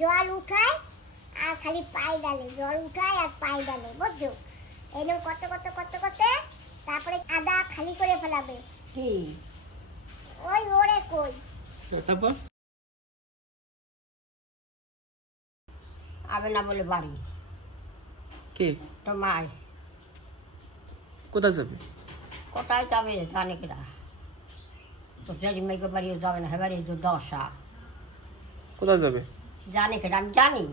জল উঠায় আর খালি পায়ে ডালে, জল উঠায় আর পায়ে ডালে, বুঝছো? এরকম করতে করতে করতে করতে তারপরে আদা খালি করে ফেলাবে। কি ওই ওরে কই তারপর আবে না বলে বাড়ি কে তো মাই কোথায় যাবে? কোথায় যাবে জানে কিনা, তো সেই মেয়েকে বাড়িও যাবে না, হেবারে তো দশা কোথায় যাবে জানে কিনা, আমি জানি।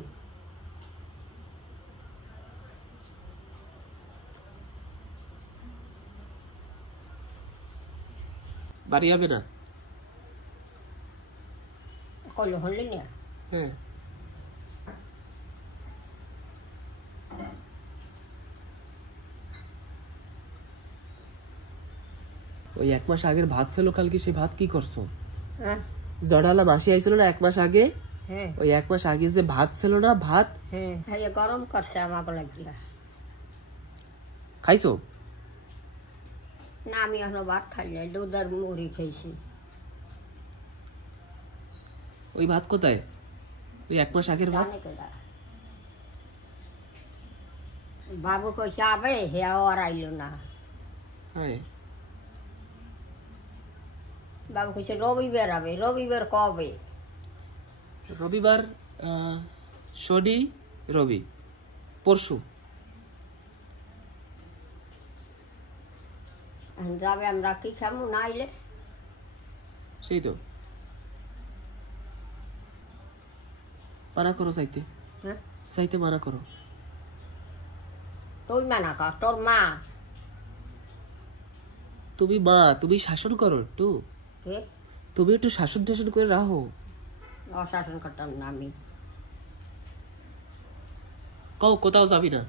বাড়ি যাবে না? করলে হলি না। হ্যাঁ ওই 1 মাস আগের ভাত ছিল কালকে, সেই ভাত কি করছো? হ্যাঁ জড়ালা মাসি আইছিল না 1 মাস আগে, হ্যাঁ ওই 1 মাস আগে যে ভাত ছিল না, ভাত হ্যাঁ গরম করছে আমাকে লাগিয়া। খাইছো? না আমি এখনো ভাত খাই নাই, দুধ আর মুড়ি খেয়েছি। ওই ভাত কোথায়? ওই 1 মাস আগের ভাত? জানে কিনা বাবু কইছে আবে, হে আর আইলো না। হ্যাঁ বাবু কইছে রবিবার আবে, রবিবার কবে? রবিবার, শনি রবি, পরশু যাবে, আমরা কি খাবো না আইলে? সেই তো মানা করো চাইতে, হ্যাঁ চাইতে মানা করো। তুই মানা কর, তোর মা। তুমি মা, তুমি শাসন করো একটু, কে তুমি একটু শাসন টাসন করে রাখো। অশাসন করতাম না আমি। কও কোথাও যাবি না?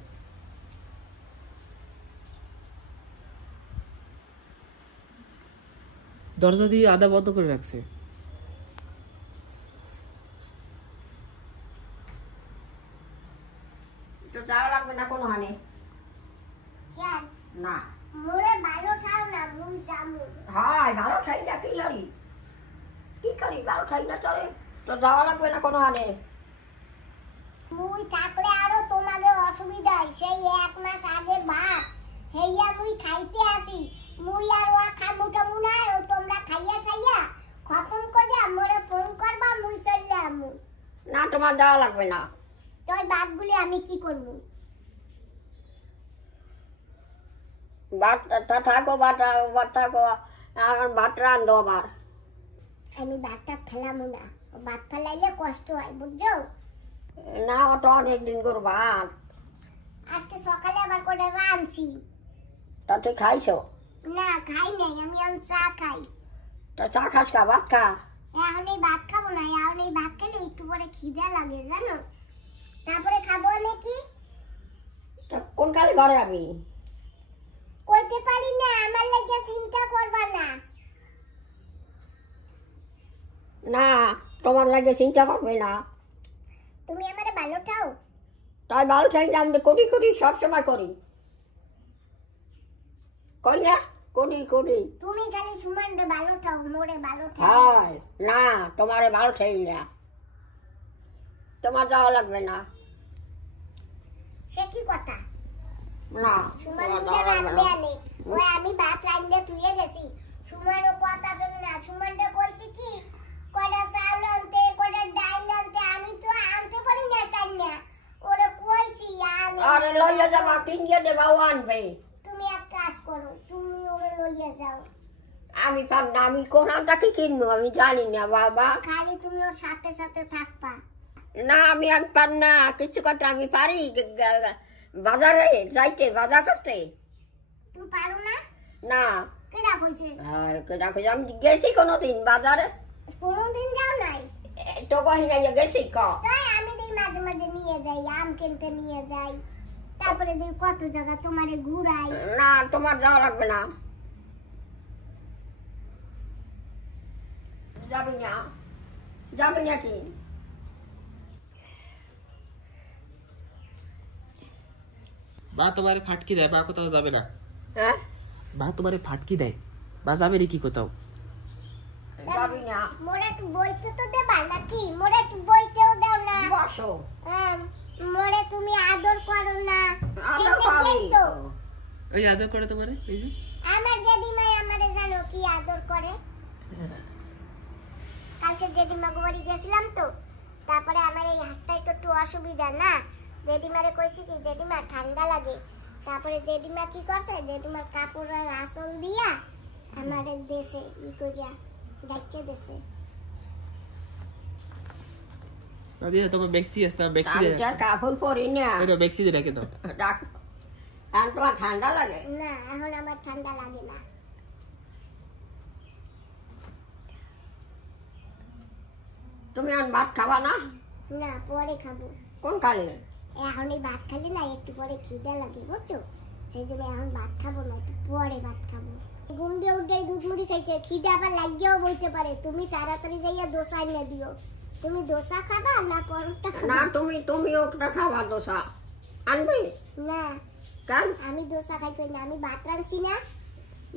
দরজা দিয়ে আদা বন্ধ করে রাখছে। তো যাওয়া লাগবে না কোনো হানে কেন না। মোরে ভালো খাও না, মুই যাবো। হয় ভালো খাই না, কি করি কি করি, ভালো খাই না চলে, তো যাওয়া লাগবে না কোনো হানে। মুই থাকলে আরো তোমাদের অসুবিধা, সেই 1 মাস আগে ভাত হেইয়া মুই খাইতে আসি, মুই আর ওয়া খামু টামু না, ও তোমরা খাইয়া খাইয়া খতম করে মোরে ফোন করবা, মুই চলে আমু। না তোমার যাওয়া লাগবে না। তোর ভাতগুলি আমি কি করব? ভাত থাকো, ভাত থাকো, ভাত রান্ধো আবার। আমি ভাতটা ফেলামু না, ভাত ফেলাইলে কষ্ট হয়, বুঝছো? না অত অনেকদিন করে ভাত, আজকে সকালে আবার করে রাঁধছি। তা তুই খাইছো? না খাই নাই, আমি এখন চা খাই। তা চা খাস কা, ভাত খা। এখন এই ভাত খাবো না, এখন এই ভাত খেলে একটু পরে খিদে লাগে জানো, তারপরে খাবো নাকি। তা কোন কালে ঘরে যাবি? কইতে পারি না, আমার লাগে চিন্তা করবা না। না তোমার লাগে চিন্তা করবে না। তুমি আমারে ভালো ঠাও। তাই ভালো ঠাই না, আমি করি করি সবসময় করি, কই না করি করি। তুমি খালি সুমনরে ভালো ঠাও, মোরে ভালো ঠাও। হয় না, তোমারে ভালো ঠাই না, তোমার যাওয়া লাগবে না। সে কি কথা? না সুমন তোমার মুখে যাওয়া লাগবে রাঁধবে না। আনে, ওই আমি ভাত রাঁধতে তুইয়ে গেছি, সুমনও কথা শুনি না। সুমনরে কইছি কি কয়টা চাউল আনতে, কয়টা ডাল আনতে, আমি তো আনতে পারি না তাই না, ওরে কইছি আনে। আরে লইয়া যাবা, কিনিয়ে দেবা, ও আনবে। তুমি এক কাজ করো, তুমি ওরে লইয়া যাও। আমি পার না, আমি কোনটা কি কিনবো আমি জানি না বাবা। খালি তুমি ওর সাথে সাথে থাকবা। না আমি আর পার না, কিছু কথা আমি পারি বাজারে যাইতে, বাজার করতে। তুমি পারো না? না কেডা কইছে? আর কেডা কইছে? আমি গেছি কোনোদিন বাজারে, কোনোদিন যাও নাই? তো কহি না গেছি ক। তাই আমি দিই মাঝে মাঝে নিয়ে যাই, আম কিনতে নিয়ে যাই, তারপরে দিই কত জায়গা তোমারে ঘুরাই। না তোমার যাওয়া লাগবে না। যাবি না? যাবি নাকি? মা তোমারে ফাটকি দেয়, মা কোথাও যাবে না। হ্যাঁ মা তোমারে ফাটকি দেয়, মা যাবে নাকি কোথাও? যাবি না? মোরে একটু বইতে তো দেবা নাকি? মোরে একটু বইতেও দাও না। আসো। মোরে তুমি আদর করো না আদর সেটা করি কিন্তু তো। ওই আদর করে তোমারে এই যে আমার জেঠিমা আমারে জানো কি আদর করে কালকে জেঠিমা বাড়ি গেছিলাম তো তারপরে আমার এই হাতটাই তো একটু অসুবিধা না জেঠিমারে কইছি কি জেঠিমা ঠান্ডা লাগে তারপরে জেঠিমা কি করছে জেঠিমার কাপড়ের আসল দিয়া আমাদের দেশে ই করিয়া ডাইকে দেশে আদিয়া তোমার বেক্সি আছে না বেক্সি আমি দে তো আর কাপড় পরি না। এটা বেক্সি দে রাখে দাও ডাক আর তোমার ঠান্ডা লাগে? না এখন আমার ঠান্ডা লাগে না তুমি আর ভাত খাবা না? না পরে খাবো কোন কালে? এখনই ভাত খালি না একটু পরে খিদে লাগে বুঝছো সেই জন্য এখন ভাত খাবো না একটু পরে ভাত খাবো ঘুম দিয়ে উঠে দুধ মুড়ি খাইছে খিদে আবার লাগিয়েও বলতে পারে তুমি তাড়াতাড়ি যাইয়া দোসা এনে দিও তুমি দোসা খাবা না পরোটা না খাবা তুমি ওটা খাবা দোসা আনবে না কেন? আমি দোসা খাইতে না আমি ভাত রাঁধছি না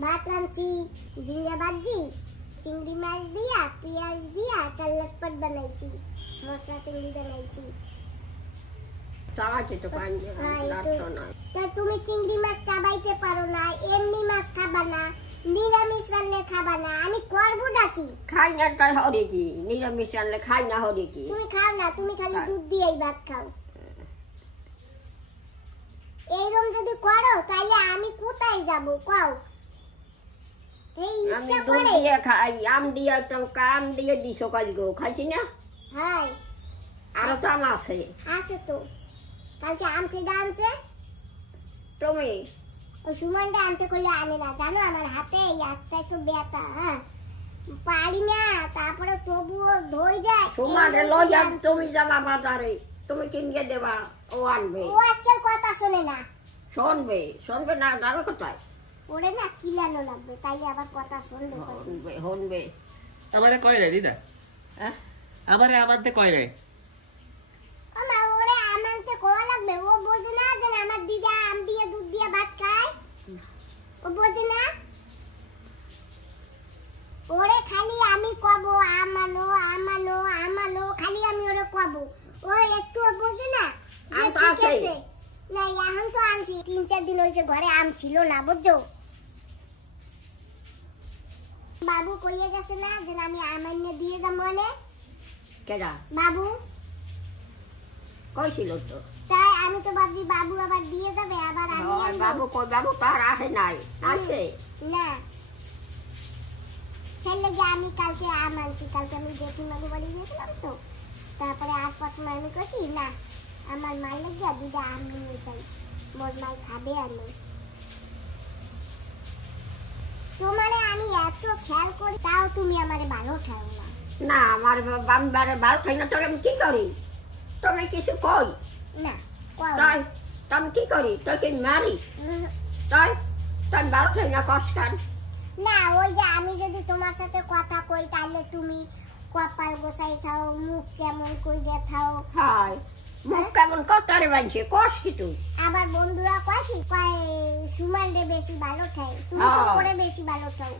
ভাত রাঁধছি ঝিঙ্গা ভাজি চিংড়ি মাছ দিয়া পেঁয়াজ দিয়া একটা লটপট বানাইছি মশলা চিংড়ি বানাইছি চাওয়াছি তো পানি হ্যাঁ, এই তো। লাগতো না। তা তুমি চিংড়ি মাছ চাবাইতে পারো না এমনি মাছ খাবা না নিরামিষ রান্না খাবা না আমি করবো নাকি খাই না তাই হরে কি নিরামিষ আনলে খাই না হরে কি তুমি খাও না তুমি খালি হ্যাঁ। দুধ দিয়েই ভাত খাও এইরকম যদি করো তাহলে আমি কোথায় যাব কও এই আমি ইচ্ছা দুধ করে দিয়ে খাই আম দিয়ে একদম কাম দিয়ে দিছো কালকে খাইছি না হ্যাঁ আরো তো আম আছে আছে তো কালকে আম কেটে আনছে তুমি ওই সুমনটা আনতে করলে আনে না জানো আমার হাতে এই হাতটা একটু ব্যথা হ্যাঁ পারি না তারপরে তবুও ধই যায় তোমারে এই লইয়া আনছি। তুমি যাবা বাজারে তুমি কিনকে দেবা ও আনবে ও আজকাল কথা শোনে না শুনবে না যাবে কোথায় ওরে না কিলানো লাগবে তাইলে আবার কথা শুনবে করে। শুনবে আমারে কয় রে দিদা হ্যাঁ আমারে আমারতে কয় রে ও মা ওরে আমানতে কোয়া লাগবে ও বোঝে না যে আমার দিদা আম দিয়ে দুধ দিয়ে ভাত খায় ও বোঝে না ওরে খালি আমি কব আমানো খালি আমি ওরে কব ও একটু বোঝে না যে আম তো ঠিক আছে। আছে না এখন তো আনছি 3-4 দিন হয়েছে ঘরে আম ছিল না বুঝছো বাবু কইয়ে গেছে না যে আমি আম এনে দিয়ে যাবো মানে কেডা বাবু কইছিল তো তাই আমি তো ভাবছি বাবু আবার দিয়ে যাবে আবার আমি আর আনবো। বাবু কই বাবু তার আসে নাই আছে না ছেলে গিয়ে আমি কালকে আম আনছি কালকে আমি জেঠিমাকে বাড়ি গিয়েছিলাম তো তারপরে আশপাশ আমি কইছি না আমার মায়ের গিয়ে দিদা আম নিয়ে যাই মোর মাই খাবে আমি তোমারে আমি এত খেয়াল করি তাও তুমি আমারে ভালো ঠাও না না আমার আমি ভালো খাই না তোর আমি কি করি তুমি কিছু কই না কও তাই তুমি কি করি তোকে মারি তাই তাই ভালো খাই না কষ্টান না ওই যে আমি যদি তোমার সাথে কথা কই তাহলে তুমি কপাল গোসাই খাও মুখ কেমন কইরে খাও হাই মুখ কেমন কটারে বানছে কষ কি তুই আবার বন্ধুরা কয় কি কয় সুমান রে বেশি ভালো খায় তুমি তো হ্যাঁ। করে বেশি ভালো খাও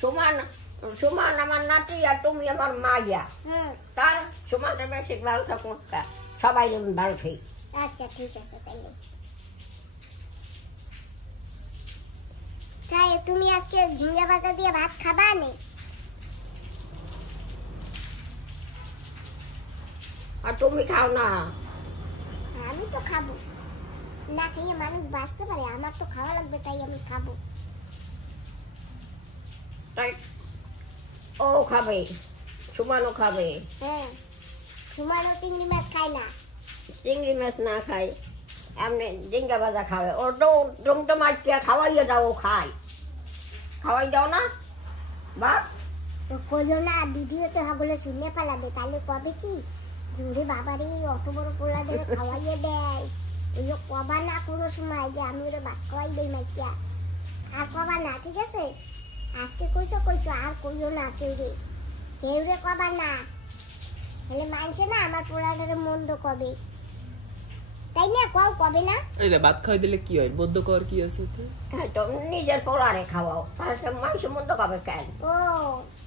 সুমান সুমান আমার নাতি আর তুমি আমার মাইয়া হুম তার সুমানটা বেশি ভালো থাকুক সবাই ভালো খাই আচ্ছা ঠিক আছে তাইলে তাই তুমি আজকে ঝিঙ্গা ভাজা দিয়ে ভাত খাবা নে আর তুমি খাও না আমি তো খাবো না খেয়ে মানুষ বাঁচতে পারে আমার তো খাওয়া লাগবে তাই আমি খাবো তাই ও খাবে সুমানও খাবে হ্যাঁ সুমানও চিংড়ি মাছ খায় না চিংড়ি মাছ না খায় এমনি জিঙ্গা ভাজা খাবে ওর তো জমটো মাছকে খাওয়াইয়ে দাও ও খায় খাওয়াই দাও না বা তো কইলো না ভিডিওতে হগলে শুনে পালাবে তাহলে কবে কি জুড়ে বাবারে অত বড় পোলাদের খাওয়াইয়ে দেয় এই কবা না কোনো সময় যে আমি ওরে ভাত খাওয়াই দেই মাইকিয়া আর কবা না ঠিক আছে আজকে কইছো আর কইও না কেউ রে কবা না তাহলে মানছে না আমার পোলাদের মন্দ কবে তাই না কবে না এই রে ভাত খাই দিলে কি হয় বদ্ধ কর কি আছে তো হ্যাঁ তো নিজের পোলারে খাওয়াও তাহলে মানুষ মন্দ খাবে কেন ও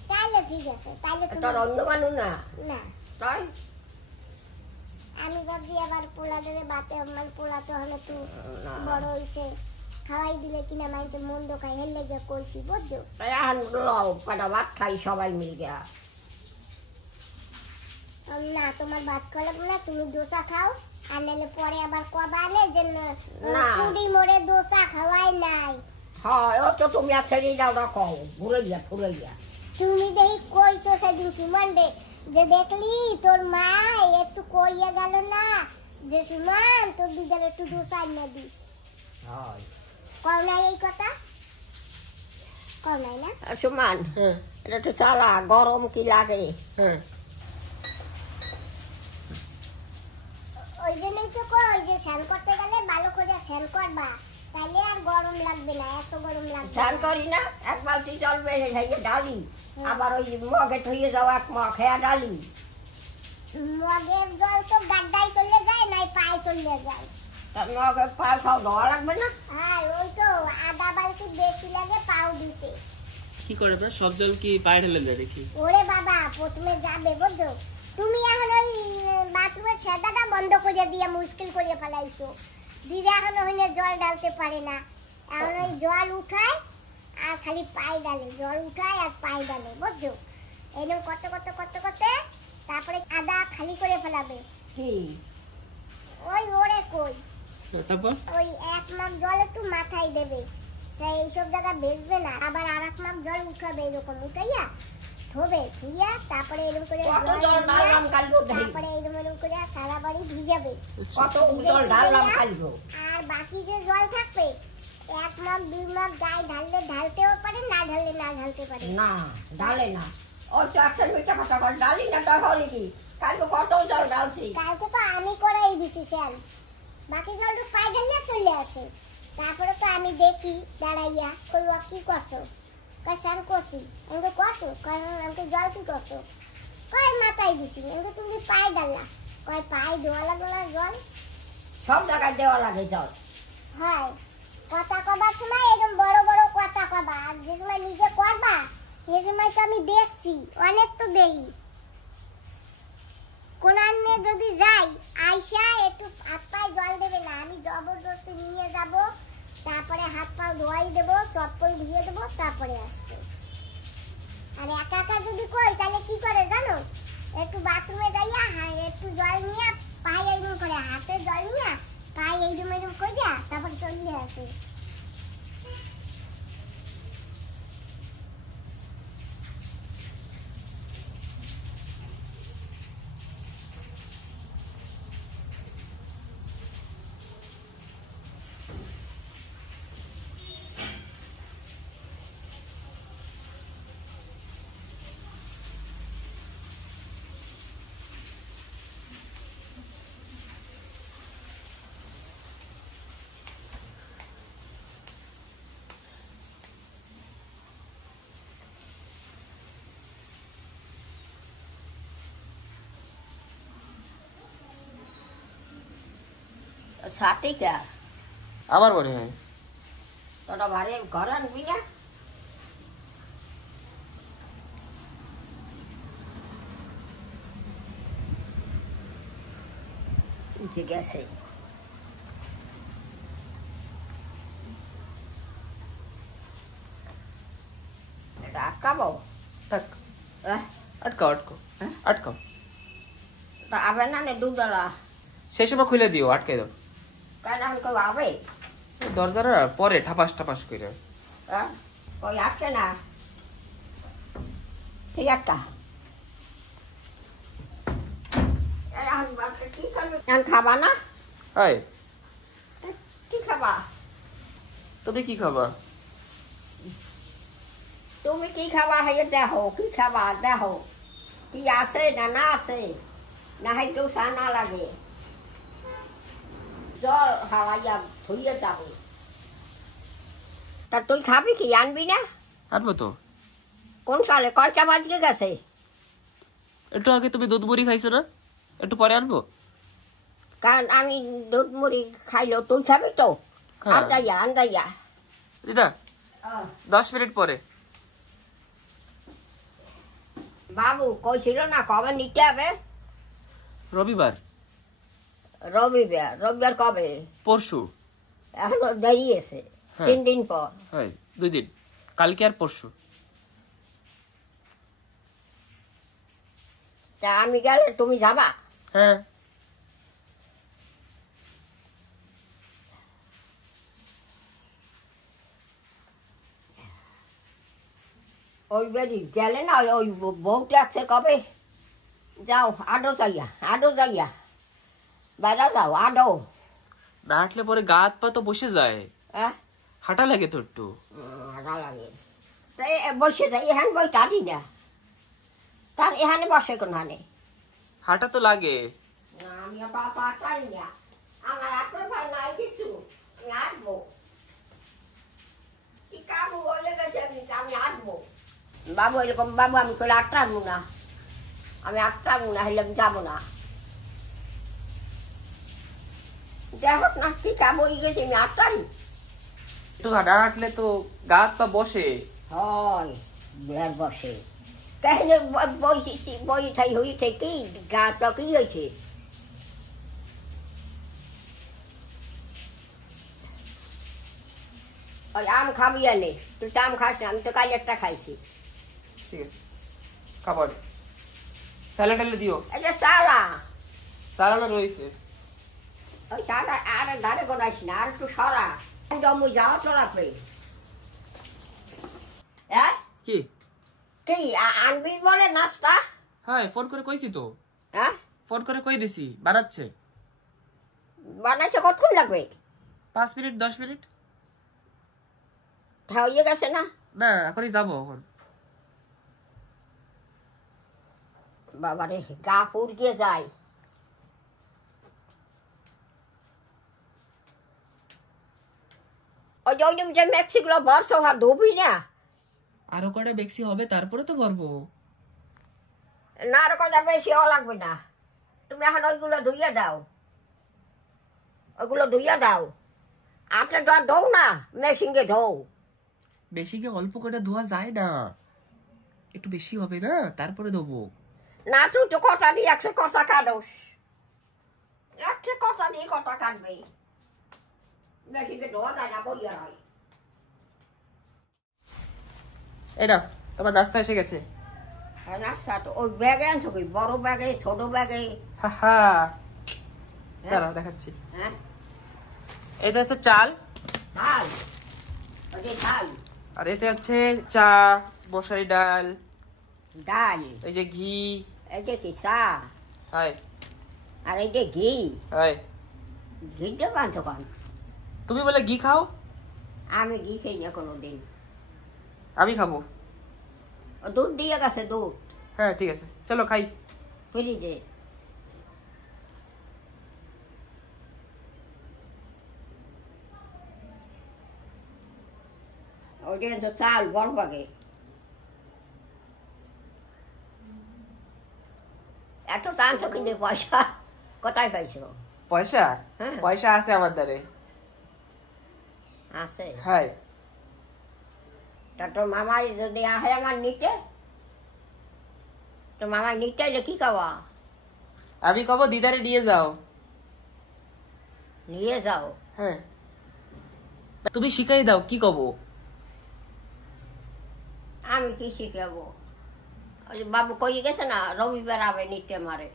তাহলে ঠিক আছে তাহলে তোর অন্য মানুষ না না তাই আমি ভাবছি আবার পোলা দেবে বাতে মানে পোলা তো হলে একটু না। বড় হয়েছে খাওয়াই দিলে কিনা মানুষের মন্দ খাই হের লেগে করছি বুঝছো তাই এখন লও কটা ভাত খাই সবাই মিল গিয়া। না তোমার ভাত করলাম না তুমি দোসা খাও আর নাহলে পরে আবার কবা নে যে না। কুড়ি মোড়ে দোসা খাওয়াই নাই হ্যাঁ ও তো তুমি আর ছেড়ে যাও না কও ভুলে গিয়া। তুমি দেখি কইছো সেদিন সুমন রে যে দেখলি তোর মা একটু কইয়া গেল না যে সুমন তোর দিদার একটু দোসা এনে দিস হয় কও নাই এই কথা কও নাই না সুমান এটা তো চালা গরম কি লাগে। ওই জন্যই তো কই যে স্নান করতে গেলে ভালো করে স্নান করবা তাহলে আর গরম লাগবে না এত গরম লাগবে স্নান না। করি না এক বালতি জল বেড়ে খাইয়ে ডালি আবার ওই মগে থইয়ে যাও এক মগ খেয়া ডালি। মগের জল তো গাড্ডায় চলে যায় নাই পায়ে চলে যায় তা মগে পা সব ধোয়া লাগবে না। আর ওই তো আধা বালতি বেশি লাগে পাও দিতে কি করে আপনার সব জল কি পায়ে ঢেলে দেয় দেখি? ওরে বাবা প্রথমে যাবে বুঝছো তুমি এখন ওই বাথরুমের সেদাটা বন্ধ করে দিয়ে মুশকিল করে ফেলাইছো দিদি এখন ওখানে জল ঢালতে পারে না এখন ওই জল উঠায় আর খালি পায়ে ডালে জল উঠায় আর পায়ে ডালে বুঝছো এরকম করতে তারপরে আদা খালি করে ফেলাবে কি ওই ওরে কই তারপর ওই এক মাপ জল একটু মাথায় দেবে সেই এইসব জায়গা বেচবে না আবার আর এক মাপ জল উঠাবে এরকম উঠাইয়া ধোবে ধুইয়া তারপরে এরকম করে কত জল জল দিয়া, ঢাললাম কালকে দেখি। তারপরে এরকম করে সারা বাড়ি ভিজাবে কত জল ঢাললাম কালকে। আর বাকি যে জল থাকবে এক মাপ দুই মাপ গায়ে ঢাললে ঢালতেও পারে না ঢাললে না ঢালতে পারে না ঢালে না ও তো একশো মিটার কথা করে ডালি না তাহলে কি কালকে কত জল ঢালছি। কালকে তো আমি করাই দিছি স্যার বাকি জলটা পায়ে ঢাললে চলে আসে তারপরে তো আমি দেখি দাঁড়াইয়া কইয়া কি করছো স্নান করছি আমাকে করছো কারণ আমাকে জল কি করছো কয় মাথায় দিছি আমাকে তুমি পায়ে ডাললা কয় পায়ে ধোয়া লাগলো না জল সব জায়গায় দেওয়া লাগে জল। হয় কথা কবার সময় এরকম বড় বড় কথা কবা আর যে সময় নিজে করবা সে সময় তো আমি দেখছি অনেক তো দেই কোন আন্নে যদি যাই আইসা একটু হাত পায়ে জল দেবে না আমি জবরদস্তি নিয়ে যাব তারপরে হাত পা ধোয়াই দেবো চপ্পল ধুয়ে দেবো তারপরে আসবো আর একা একা যদি কই তাহলে কি করে জানো একটু বাথরুমে যাইয়া একটু জল নিয়ে পায়ে এইরকম করে হাতে জল নিয়ে পায়ে এইরকম এইরকম করিয়া তারপরে চলে আসে সাথে কে আমার মনে হয় তোরা বাড়ি ঘর আনবি না ঠিক আছে এটা আটকাবো থাক হ্যাঁ আটকাও আটকাও তা আবে না নে দুধলা সেই সময় খুলে দিও আটকে দাও কেন আমি কেউ আবে দরজাটা পরে ঠাপাস ঠাপাস করে হ্যাঁ ওই আটকে না ঠিক একটা কি করবি খাবা না হাই কি খাবা তুমি কি খাবা তুমি কি খাবা হাইয়ে দেখো কি খাবা দেখো কি আছে না না আছে না হয় তো না লাগে জল হাওয়াইয়া ধুইয়ে যাবে তা তুই খাবি কি আনবি না আনবো তো কোন সালে কয়টা বাজকে গেছে একটু আগে তুমি দুধ মুড়ি খাইছো না একটু পরে আনবো কারণ আমি দুধ মুড়ি খাইলো তুই খাবি তো হ্যাঁ। আন্দাইয়া দিদা 10 মিনিট পরে বাবু কইছিল না কবে নিতে হবে রবিবার রবিবার কবে? পরশু। এখনো দেরি আছে, 3 দিন পর। 2 দিন, কালকে আর পরশু। তা আমি গেলে তুমি যাবা? হ্যাঁ। ওই বাড়ি গেলে না ওই বউটা আছে কবে? যাও আডো যাইয়া বেড়া যাও আডো। না হাঁটলে পরে গা হাত পা তো বসে যায়। হ্যাঁ, হাঁটা লাগে তো একটু। হাঁটা লাগে, বসে যাই। এখানে বই কাটি না, তার এখানে বসে কোন হানে? হাঁটা তো লাগে। না আমি পারি না, আমার আপনার ভাই নাই কিছু, আমি আসবো। কি কাবু বলে গেছে আমি আসবো। বাবু এরকম, বাবু আমি কইলে আটটাবো না, আমি আটটাবো না, হলে আমি যাবো না। দেখো না কি কাবু গেছে, আমি আটটারি। একটু হাঁটা হাঁটলে তো গা হাত পা বসে হয়, বিরাট বসে। কাহিনী বই থাই হইছে কি গাটা কি হয়েছে? ওই আম খাবি আনে, তুই তো আম খাস না, আমি তো কাল একটা খাইছি। ঠিক আছে, খাবার স্যালাড এলে দিও। এটা সারা সালানা রয়েছে। ওই সারা আর ধারে গোড়াইস না, আর একটু সরা জমু যাওয়া চড়াবে। হ্যাঁ কি কি আনবি বলে নাস্তা? হ্যাঁ, ফোন করে কইছি তো। হ্যাঁ, ফোন করে কই দিছি, বানাচ্ছে। বানাইছে কতক্ষণ লাগবে? 5 মিনিট 10 মিনিট। হয়ে গেছে না? না, এখনই যাবো। এখন বাবারে গা পুড়িয়ে যায়। ওই যে মেক্সিগুলো ভরছো আর ধুবি না? আরো কটা বেক্সি হবে, তারপরে তো ভরবো। না আর কটা বেশি লাগবে না, তুমি এখন ওইগুলো ধুইয়া দাও, ওইগুলো ধুইয়া দাও। আটটা তো আর ধোও না, মেশিনকে ধোও। বেশি কি অল্প করে ধোয়া যায় না, একটু বেশি হবে না, তারপরে দেবো। না তুই তো কথা দিয়ে একশো কথা কাটোস, একশো কথা দিয়ে কথা কাটবে, মেশিনকে ধোয়া যায় না, বইয়া হয়। এই না, তোমার নাস্তা এসে গেছে। নাস্তা তো ওই ব্যাগে আনছো কি? বড় ব্যাগে, ছোট ব্যাগে? হা দাঁড়াও দেখাচ্ছি। হ্যাঁ, এটা হচ্ছে চাল, চাল, ওই যে চাল, আর এতে আছে চা, মশারি ডাল, ডাল, এই যে ঘি। এই যে কি চা, হাই আর এই যে ঘি। হাই, ঘিটা বানছো কান? তুমি বলে ঘি খাও, আমি ঘি খাই না কোনোদিন। আমি খাবো। দুধ দিয়ে গেছে, দুধ। হ্যাঁ ঠিক আছে, চলো খাই। ফ্রিজে। ওই যে চাল বড় বাগে। এত টানছো কিন্তু পয়সা কোথায় পাইছো? পয়সা? হ্যাঁ। পয়সা আছে আমার দ্বারে। আছে? হাই, তা তোর মামাই যদি আহে আমার নিতে, তোর মামাই নিতে এলে কি খাওয়া? আমি কব দিদারে নিয়ে যাও। নিয়ে যাও? হ্যাঁ, তুমি শিখাই দাও কি কব। আমি কি শিখাবো? ওই যে বাবু কই গেছে না, রবিবার আবে নিতে মারে।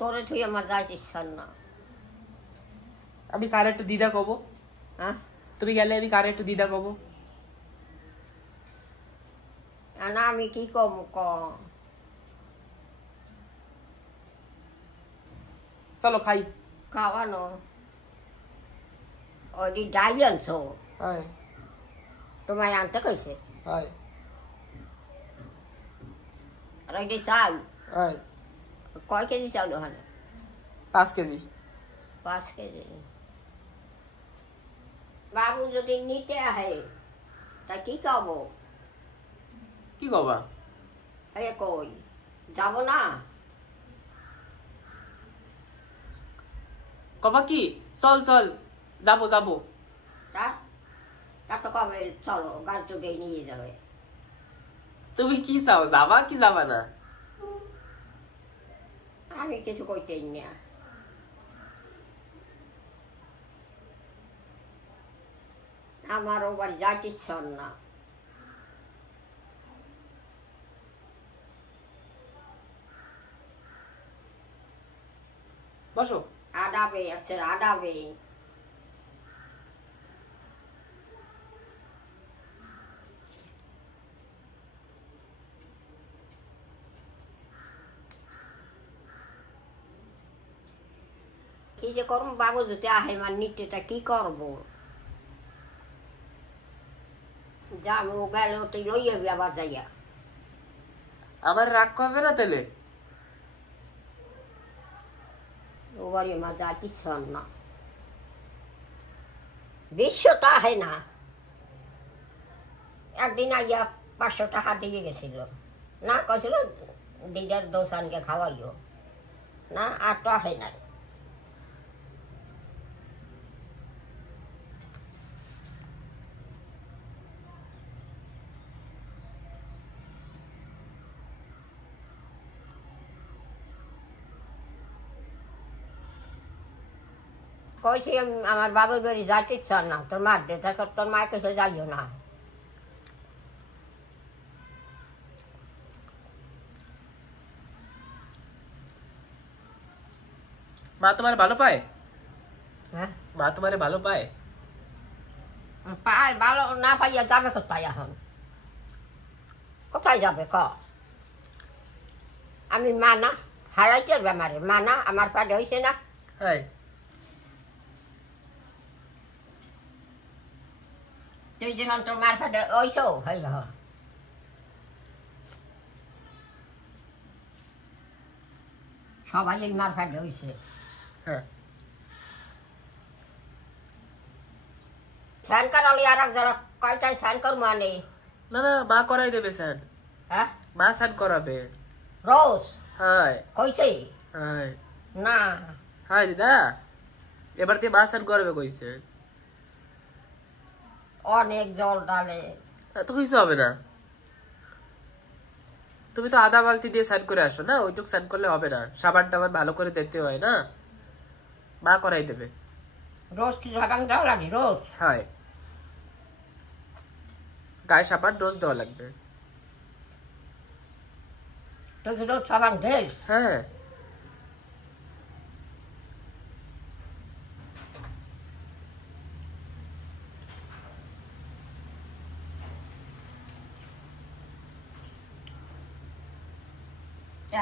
তোরে তুই আমার যাইতে ইচ্ছা না। আমি কার একটু দিদা কব। হ্যাঁ, তুমি গেলে আমি কার একটু দিদা কব। না আমি কি কম ক। চলো খাই। খাওয়ানো ওই ডাইল আনছো? হাই তোমায় আনতে কইছে? হাই আর ওই যে চাল, হাই, কয় কেজি চাল ওখানে? 5 কেজি। 5 কেজি। বাবু যদি নিতে আহে তা কি খাবো? কি কবা? আরে কই যাব না? কবা কি চল চল যাবো যাবো। তা তো কবে চলো, গাছ চুটে নিয়ে যাবে। তুমি কি চাও, যাবা কি যাবা না? আমি কিছু কইতেই না। আমার ও বাড়ি যাইতে ইচ্ছা না। বসো। আডাবে আছে, আডাবে। কি যে করবো বাবু যদি আহে মানে নিতেটা কি করবো? যাবো গেল তুই লই যাবি আবার যাইয়া। আবার রাগ করবে না তাহলে? ও বাড়ি আমার যাইতে ইচ্ছা না। বিশ্বটা আহে না। একদিন আইয়া 500 টাকা দিয়ে গেছিল, না কছিল দিদার দোসানকে খাওয়াইও না, আর তো আহে নাই। কইছি আমার বাবার বাড়ি যাইতে ইচ্ছা না, তোর মার দে, তোর মায়ের কাছে যাইও না। মা তোমার ভালো পায়? হ্যাঁ মা তোমারে ভালো পায়? পায়, ভালো না পাইয়া যাবে কোথায় এখন? কোথায় যাবে ক? আমি মা না, হারাইতে বেমারে মা না, আমার পাড়ে হয়েছে না। হ্যাঁ তুই যখন তোর মার পাড়ে হয়েছ হয়ে রহ। সবাই এই মার পাড়ে হয়েছে। হ্যাঁ স্নান করালি আর এক যারা কয়টায় স্নান করবো আনে? না না, মা করাই দেবে স্যান। হ্যাঁ মা স্যান করাবে রোজ হ্যাঁ। কইছে হ্যাঁ না। হ্যাঁ দিদা, এবার দিয়ে মা স্যান করবে কইছে। অনেক জল ডালে। তো কিছু হবে না, তুমি তো আধা বালতি দিয়ে স্নান করে আসো না, ওইটুক স্নান করলে হবে না। সাবান টাবান ভালো করে দিতে হয় না, মা করাই দেবে। রোজ কি সাবান দেওয়া লাগে? রোজ হ্যাঁ, গায়ে সাবান রোজ দেওয়া লাগবে। তুই কি রোজ সাবান দেস? হ্যাঁ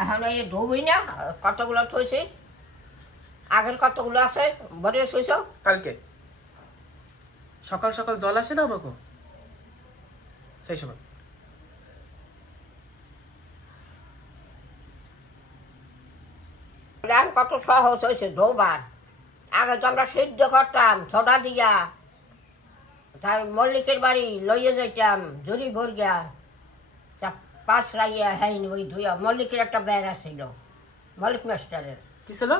এখন এই ধুবি না, কতগুলো থইছি, আগের কতগুলো আছে ভরে শুইছ। কালকে সকাল সকাল জল আসে না আমাকে, সেই সময়। কত সহজ হয়েছে ধোবার। আগে তো আমরা সিদ্ধ করতাম সোডা দিয়া, তার মল্লিকের বাড়ি লইয়ে যাইতাম জুড়ি ভরিয়া, তা 5 রাইয়া হয়নি ওই ধুইয়া। মল্লিকের একটা বেড়া ছিল, মল্লিক মাস্টারের কি ছিল?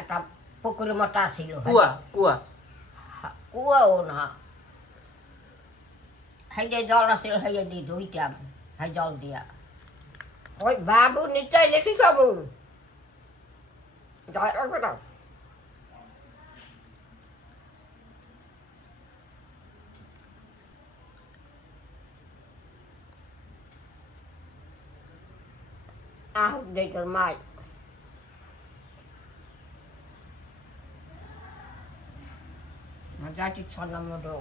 একটা পুকুরের মতো ছিল, কুয়া কুয়া কুয়াও না, হাইডে জল আসছিল, হাইয়া দিয়ে ধুইতাম, হাই জল দিয়া। ওই বাবু নিচাইলে কি খাবো? জল অল্প দাও। আহ দে তোর মাই। যাচ্ছি ছন্নার মতো।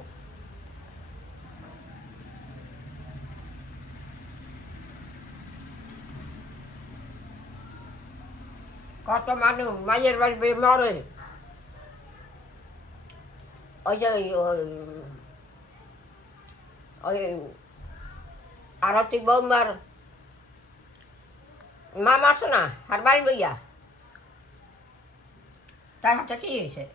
কত মানুষ মায়ের বাড়ি মরে, ওই যে ওই আরতি বৌমার মামা আছে না, আর বাড়ি বইয়া, তার হাতে কি হয়েছে?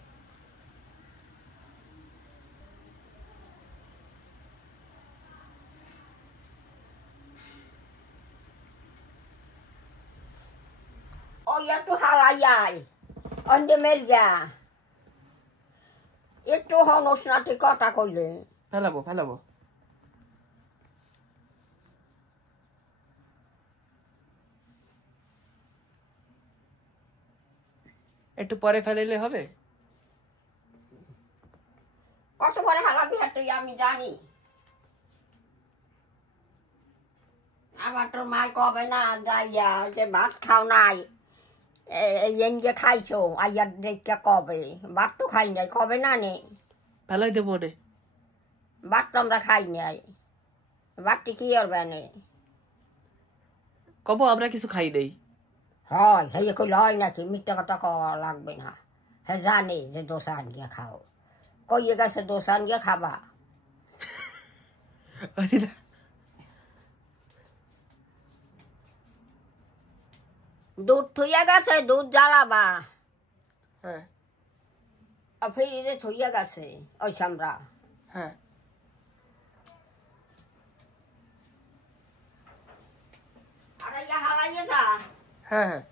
ওই একটু হারাইয়াই অন্ডে মেল যা, একটু হনস নাতে কথা কইলে ফেলাবো ফেলাবো। একটু পরে ফেলাইলে হবে? কত পরে হালাবি তুই আমি জানি। আমার তোর মাই কবে না যাইয়া যে ভাত খাও নাই এন যে খাইছো আইয়ার দেখে কবে ভাত তো খাই নাই কবে না নে ফেলাই দেবো নে। ভাত তো আমরা খাই নাই ভাতটি কি করবে নে কব আমরা কিছু খাই নাই। হয় হে কইলে হয় নাকি মিথ্যা কথা কওয়া লাগবে না। হে জানে যে দোসা আনিয়ে খাও কইয়ে গেছে দোসা আনিয়ে খাবা। দুধ থইয়া গেছে দুধ জ্বালাবা। হ্যাঁ ফিরিতে থইয়া গেছে ওই সামরা। হ্যাঁ আর ইয়া হালাইয়া যা। হ্যাঁ হ্যাঁ